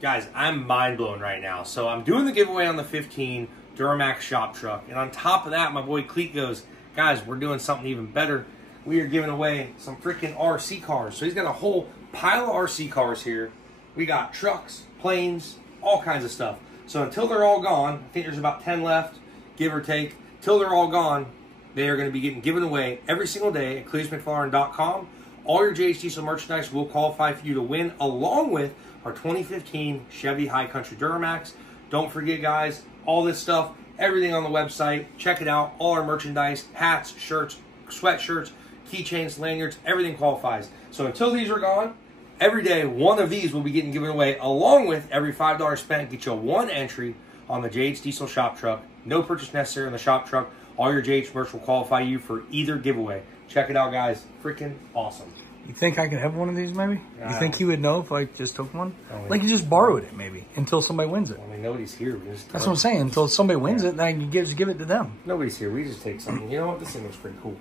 Guys, I'm mind blown right now. So I'm doing the giveaway on the 15 Duramax shop truck. And on top of that, my boy Cleet goes, guys, we're doing something even better. We are giving away some freaking RC cars. So he's got a whole pile of RC cars here. We got trucks, planes, all kinds of stuff. So until they're all gone, I think there's about 10 left, give or take. Till they're all gone, they are going to be getting given away every single day at CleetusMcFarland.com. All your JH Diesel merchandise will qualify for you to win, along with our 2015 Chevy High Country Duramax. Don't forget, guys, all this stuff, everything on the website. Check it out. All our merchandise, hats, shirts, sweatshirts, keychains, lanyards, everything qualifies. So until these are gone, every day one of these will be getting given away, along with every $5 spent. Get you one entry on the JH Diesel shop truck. No purchase necessary on the shop truck. All your JH merch will qualify you for either giveaway. Check it out, guys. Freaking awesome. You think I could have one of these, maybe? You think he would know if I just took one? Like, you just borrowed it, maybe, until somebody wins it. I mean, nobody's here. That's what I'm saying. Until somebody wins it, then I can just give it to them. Nobody's here. We just take something. You know what? This thing looks pretty cool.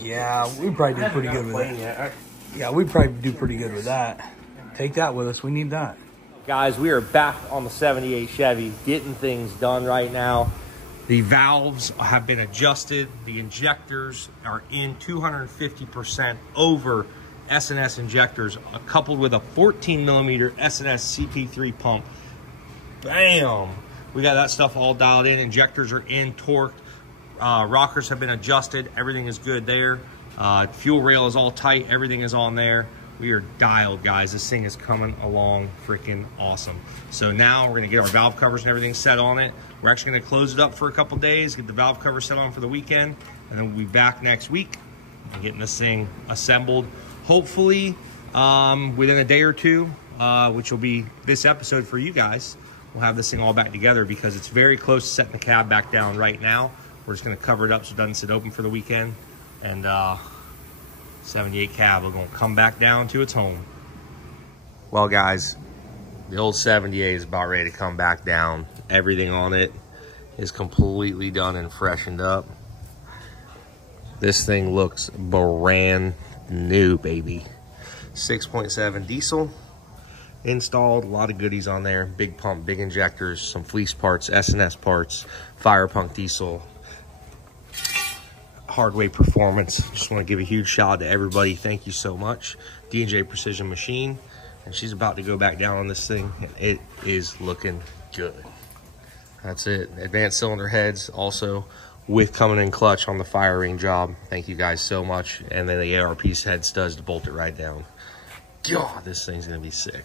Yeah, we probably do pretty good with that. Yeah, we probably do pretty good with that. Take that with us. We need that. Guys, we are back on the 78 Chevy, getting things done right now. The valves have been adjusted. The injectors are in 250% over S&S injectors, coupled with a 14mm S&S CP3 pump. Bam! We got that stuff all dialed in. Injectors are in, torqued. Rockers have been adjusted. Everything is good there. Fuel rail is all tight. Everything is on there. We are dialed, guys. This thing is coming along freaking awesome. So now we're going to get our valve covers and everything set on it. We're actually going to close it up for a couple days, get the valve cover set on for the weekend, and then we'll be back next week and getting this thing assembled. Hopefully within a day or two, which will be this episode for you guys, we'll have this thing all back together, because it's very close to setting the cab back down right now. We're just going to cover it up so it doesn't sit open for the weekend. And 78 cab are going to come back down to its home. Well, guys, the old 78 is about ready to come back down. Everything on it is completely done and freshened up. This thing looks brand new, baby. 6.7 diesel installed. A lot of goodies on there. Big pump, big injectors, some fleece parts, S&S parts, fire punk diesel, Hardway Performance. Just want to give a huge shout out to everybody. Thank you so much. D&J Precision Machine. And she's about to go back down on this thing, and it is looking good. That's it. Advanced cylinder heads also with coming in clutch on the fire ring job. Thank you guys so much. And then the ARP head studs to bolt it right down. God, this thing's gonna be sick.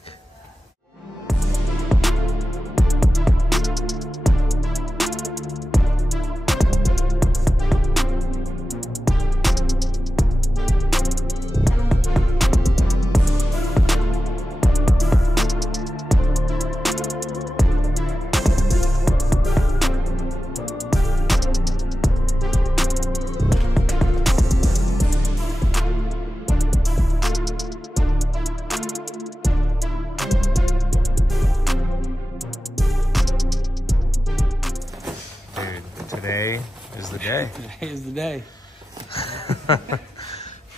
Today is the day. Today is the day.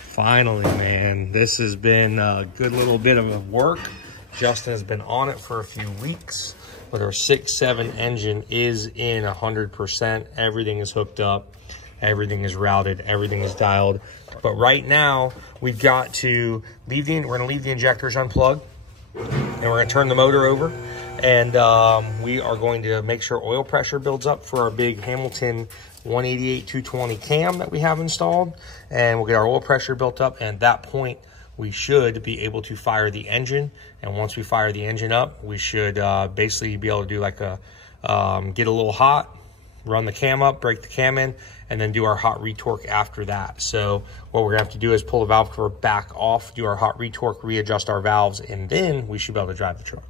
Finally, man. This has been a good little bit of work. Justin has been on it for a few weeks, but our 6.7 engine is in 100%. Everything is hooked up. Everything is routed. Everything is dialed. But right now, we've got to leave we're going to leave the injectors unplugged, and we're going to turn the motor over. And we are going to make sure oil pressure builds up for our big Hamilton 188-220 cam that we have installed. And we'll get our oil pressure built up. And at that point, we should be able to fire the engine. And once we fire the engine up, we should basically be able to do like a, get a little hot, run the cam up, break the cam in, and then do our hot retorque after that. So what we're gonna have to do is pull the valve cover back off, do our hot retorque, readjust our valves, and then we should be able to drive the truck.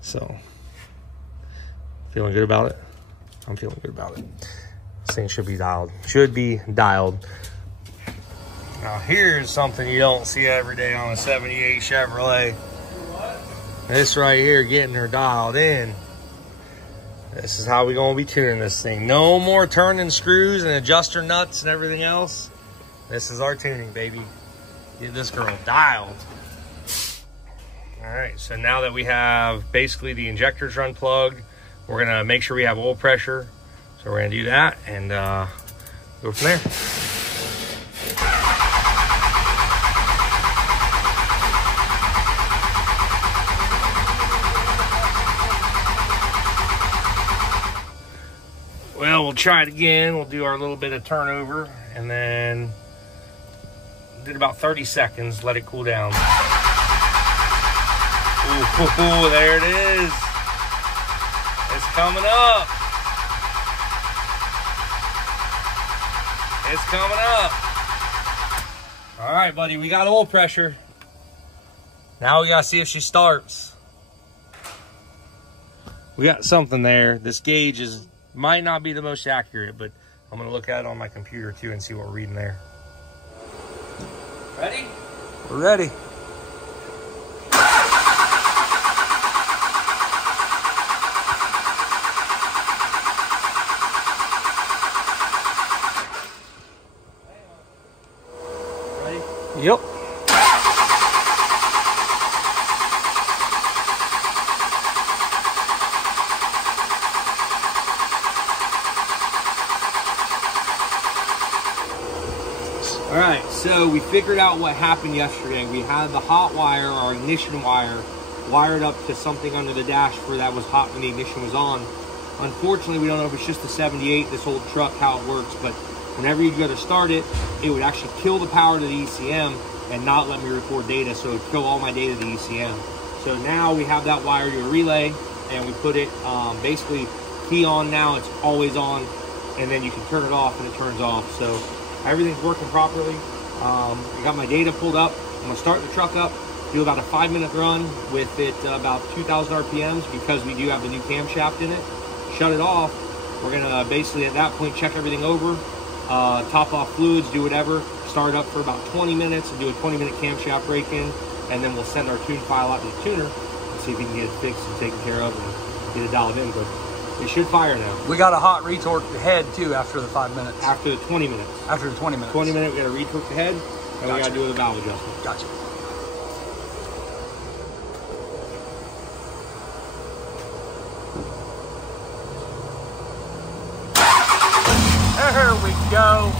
So, feeling good about it? I'm feeling good about it. This thing should be dialed. Should be dialed. Now here's something you don't see every day on a 78 Chevrolet. This right here, getting her dialed in. This is how we're gonna be tuning this thing. No more turning screws and adjuster nuts and everything else. This is our tuning, baby. Get this girl dialed. All right, so now that we have basically the injectors run plugged, we're gonna make sure we have oil pressure. So we're gonna do that and go from there. Well, we'll try it again. We'll do our little bit of turnover and then did about 30 seconds, let it cool down. Ooh, there it is. It's coming up. It's coming up. All right, buddy, we got oil pressure. Now we gotta see if she starts. We got something there. This gauge might not be the most accurate, but I'm gonna look at it on my computer too and see what we're reading there. Ready? We're ready. Ready? Yep. All right, so we figured out what happened yesterday. We had the hot wire, our ignition wire, wired up to something under the dash for that was hot when the ignition was on. Unfortunately, we don't know if it's just the 78, this old truck, how it works, but whenever you go to start it, it would actually kill the power to the ECM and not let me record data, so it would kill all my data to the ECM. So now we have that wire to a relay, and we put it basically key on now, it's always on, and then you can turn it off and it turns off. So everything's working properly. I got my data pulled up. I'm gonna start the truck up, do about a 5-minute run with it about 2,000 RPMs because we do have the new camshaft in it. Shut it off. We're gonna basically at that point check everything over, top off fluids, do whatever, start it up for about 20 minutes and do a 20-minute camshaft break-in, and then we'll send our tune file out to the tuner and see if we can get it fixed and taken care of and get it dialed in. But it should fire now. We got a hot retorque the head too after the 5 minutes. After the 20 minutes. After the 20 minutes. 20 minutes, we got to retorque the head, and we got to do the valve adjustment. Gotcha. There we go.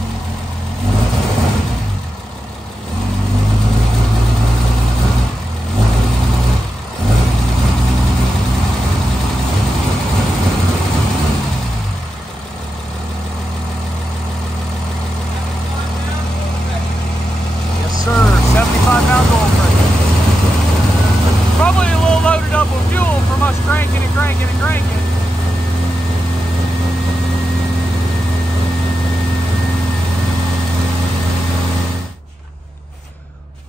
Yes, sir. 75 pounds oil pressure. Probably a little loaded up with fuel from us cranking and cranking and cranking.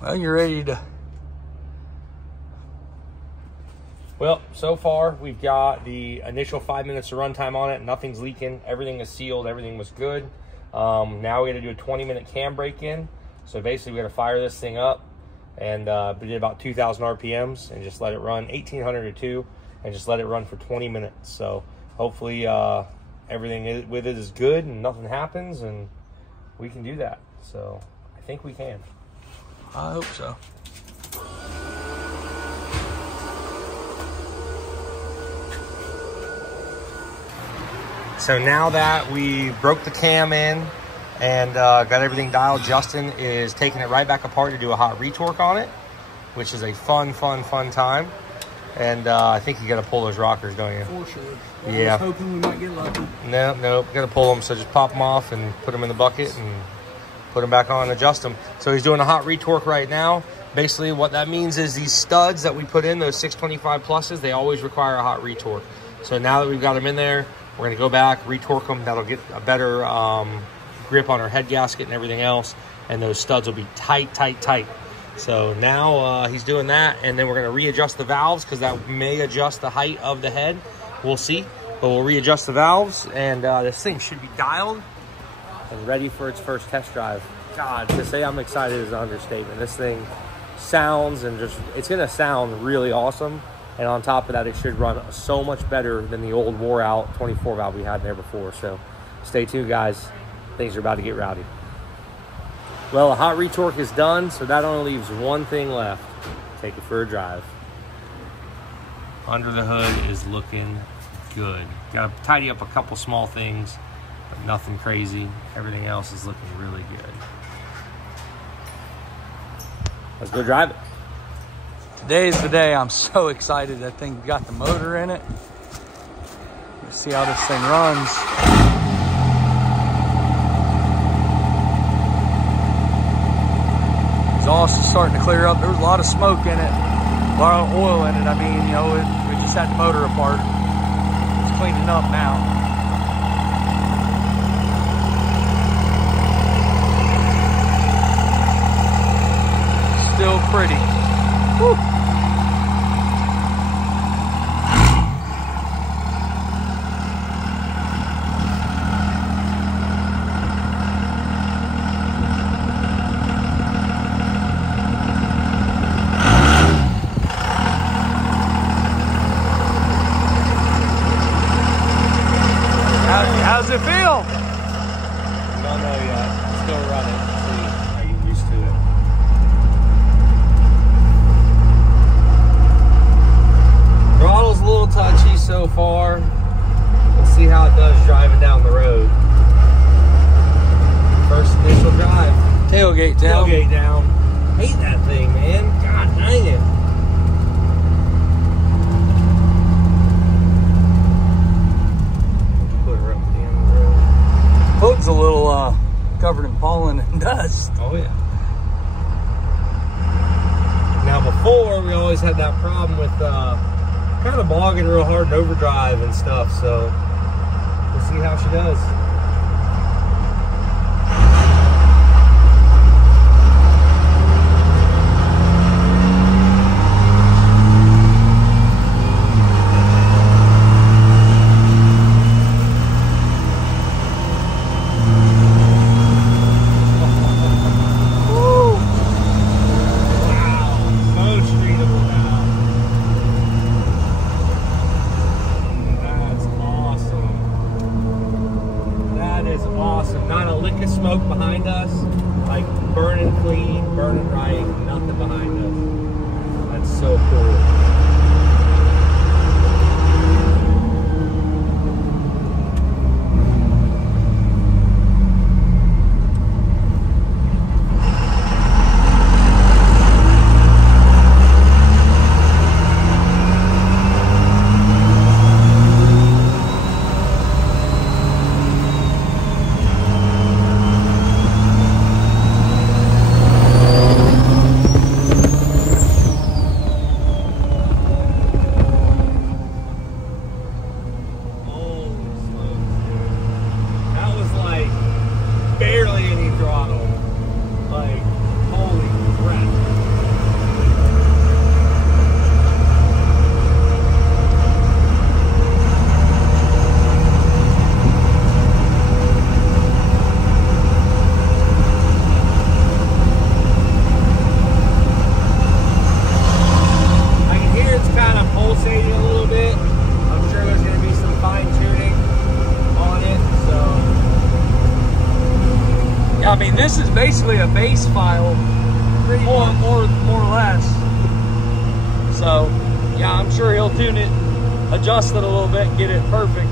Well, you're ready to... Well, so far we've got the initial 5 minutes of runtime on it. Nothing's leaking. Everything is sealed. Everything was good. Now we got to do a 20-minute cam break-in. So basically we got to fire this thing up, and we did about 2,000 RPMs and just let it run 1,800 to 2, and just let it run for 20 minutes. So hopefully everything with it is good and nothing happens, and we can do that. So I think we can. I hope so. So now that we broke the cam in and got everything dialed, Justin is taking it right back apart to do a hot retorque on it, which is a fun time. And I think you got to pull those rockers, don't you? For sure. Yeah. I was hoping we might get lucky. Nope. Got to pull them. So just pop them off and put them in the bucket and put them back on and adjust them. So he's doing a hot retorque right now. Basically what that means is these studs that we put in, those 625 pluses, they always require a hot retorque. So now that we've got them in there, we're going to go back, retorque them. That'll get a better grip on our head gasket and everything else. And those studs will be tight. So now he's doing that. And then we're going to readjust the valves because that may adjust the height of the head. We'll see. But we'll readjust the valves. And this thing should be dialed and ready for its first test drive. God, to say I'm excited is an understatement. This thing sounds and it's going to sound really awesome. And on top of that, it should run so much better than the old wore out 24 valve we had there before. So stay tuned, guys. Things are about to get rowdy. Well, a hot retorque is done, so that only leaves one thing left. Take it for a drive. Under the hood is looking good. Got to tidy up a couple small things, but nothing crazy. Everything else is looking really good. Let's go drive it. Today's the day. I'm so excited. That thing got the motor in it. Let's see how this thing runs. Exhaust is starting to clear up. There was a lot of smoke in it, a lot of oil in it. I mean, you know, we just had the motor apart. It's cleaning up now. Still pretty. Woo. How's it feel? Don't know yet. Still running. See, I get used to it. Throttle's a little touchy so far. We'll see how it does driving down the road. First initial drive. Tailgate down. Tailgate down. Hate that thing, man. God dang it. Hood's a little covered in pollen and dust. Oh yeah. Now before, we always had that problem with kind of bogging real hard in overdrive and stuff, so we'll see how she does. Smoke behind us, like burning clean, burning right, nothing behind us. That's so cool. I mean, this is basically a base file, more or less. So, yeah, I'm sure he'll tune it, adjust it a little bit, and get it perfect.